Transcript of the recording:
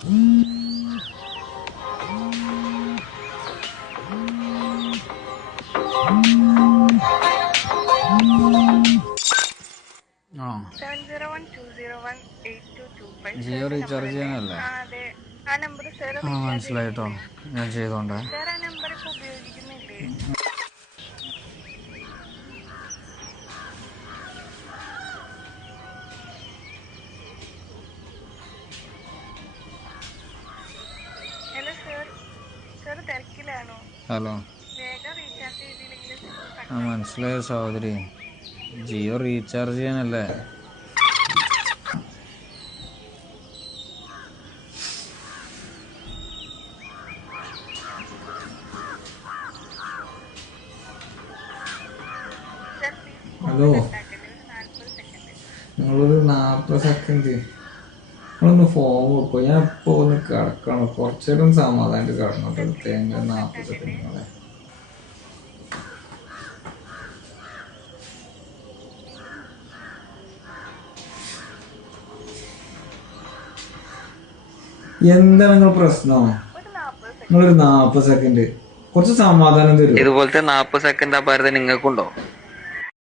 Jio recharge ചെയ്യാനല്ലേ? മനസ്സിലായിട്ടോ, ഞാൻ ചെയ്തോണ്ടേ. Hello, മനസ്സിലായോ സഹോദരി? ജിയോ റീചാർജ് ചെയ്യാനല്ലേ? ഹലോ, നിങ്ങളൊരു 40 സെക്കൻഡ് നിങ്ങളൊന്ന് ഫോം വെക്കോ. ഞാൻ ഇപ്പോൾ ഒന്ന് കിടക്കണം, കുറച്ചേരം സമാധാനമായിട്ട് കിടന്നോട്ടെ. തേങ്ങ 40 സെക്കൻഡ് നിങ്ങളെ. എന്താണ് നിങ്ങൾ പ്രശ്നം? നിങ്ങളൊരു 40 സെക്കൻഡ് കുറച്ച് സമാധാനം തരും. ഇതുപോലത്തെ 40 സെക്കൻഡ് അപാരത നിങ്ങൾക്കുണ്ടോ?